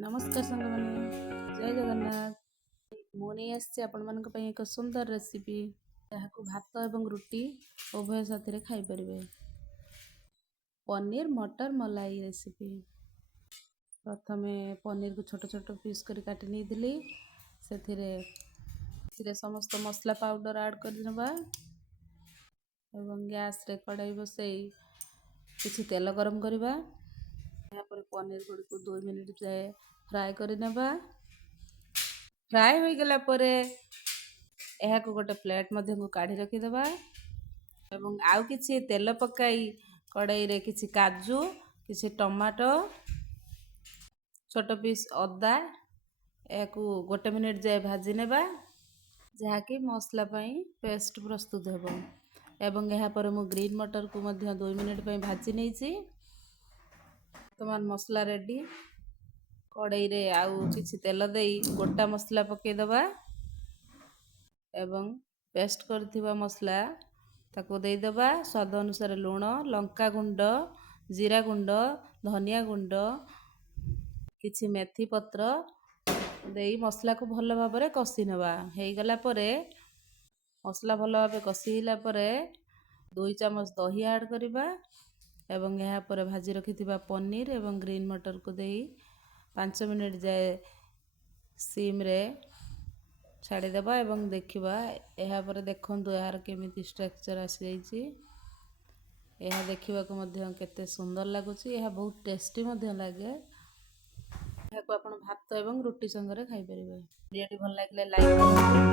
नमस्कार साଙ୍ଗमाने जय जगन्नाथ मु नहीं आसी आपण एक सुंदर रेसिपी जहाँ भात एवं रुटी उभय साथी खाई परिबे। पनीर मटर मलाई रेसिपी। प्रथमे पनीर को छोट छोट पीस कर काटी नहीं से समस्त मसला पाउडर ऐड करवा एवं गैस रे कड़ाई बसई किसी तेल गरम करवा। यहाँ पर पनीर गुड़ी को 2 मिनिट जाए फ्राए कर नेबा। फ्राए हो गला परे यह को गोटे प्लेट मध्य को काढ़ी रखिदेबा एवं आउ किछि तेल पकाई कड़ाई रे किछि काजू किछि टमाटो छोट पीस अदा यह को गोटे मिनिट जाए भाजी नेबा जहाँकि मसला पई पेस्ट प्रस्तुत हेबो। एवं यहाँ पर मु ग्रीन मटर को मध्य 2 मिनिट पई भाजी नेछि। वर्तमान मसला रेडी। कड़ाई रे आउ किछि तेल देई गोटा मसला पके दबा एवं पेस्ट करथिबा मसला ताको देई दबा। स्वाद अनुसार लूण लंका गुंड जीरा गुंड धनिया गुंड किछि मेथी पत्र देई मसला को भल भाबरे कसी नबा। हेई गला परे मसला भल भाबे कसी हिला परे 2 चामच दही ऐड करिबा एवं यहाँ पर भाजी रखिथिबा पनीर एवं ग्रीन मटर को देई 5 मिनिट जाए सिम रे छाड़ी देबा एवं देखिबा। यहाँ पर देखंतु यार केमिति स्ट्रक्चर आसी जाईची। यह देखिबा को मध्य केते सुंदर लागुची। यह बहुत टेस्टी मध्य लागे। यह को आपण भात एवं रोटी संगे खाई परिबे। वीडियो भल लागले लाइक